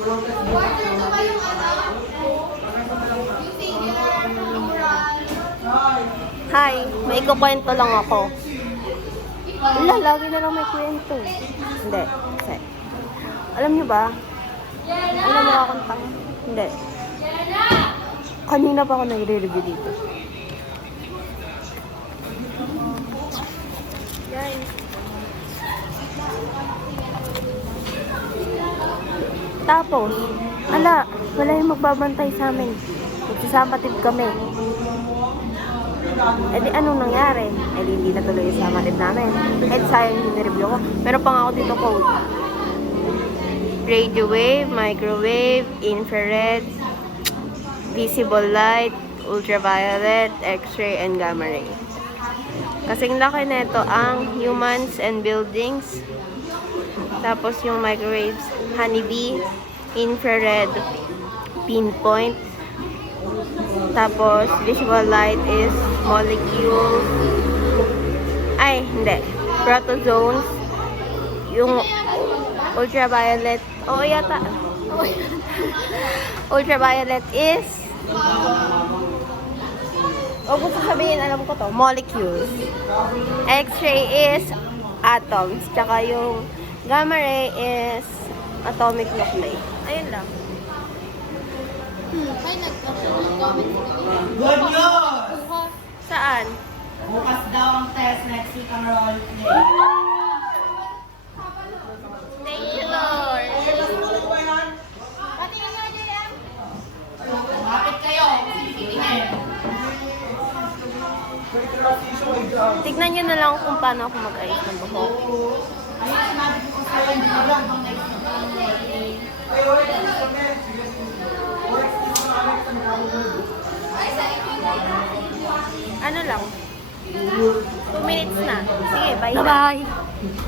Quarter to ba yung yung singular, plural? Hi, may ikukwento lang ako. Wala, lagi na lang may kwento. Hindi. Kasi, alam niyo ba? Alam mo akong tanga? Hindi. Kanina pa ako nagre-review dito. Guys. Tapos, wala yung magbabantay sa amin. Magsasamatid kami. Eh di anong nangyari? Eh di hindi natuloy yung samatid namin. Kahit sayang yung nireview ko. Meron pa nga ako dito code. Radio wave, microwave, infrared, visible light, ultraviolet, x-ray, and gamma ray. Kasing laki nito ang humans and buildings. Tapos yung microwaves, honeybee, infrared, pinpoint. Tapos visual light is molecules. Ay, hindi. Protozoans. Yung ultraviolet. Oo yata. Ultraviolet is gusto sabihin, alam ko to. Molecules. X-ray is atoms. Tsaka yung gamma ray is atomic nuclei. Ayun lang. Ay, nag-comment ko na. Good news! Saan? Bukas daw ang test, next week ang role play. Thank you, Lord. Patingin nga, JM. Bakit kayo? Sisingin. Tignan nyo na lang kung paano ako mag-ayos ng buhok. Ayun, sinabi ko sa iyo, hindi na lang ang next week. Ano lang? 2 minutes na. Sige, bye. Bye-bye.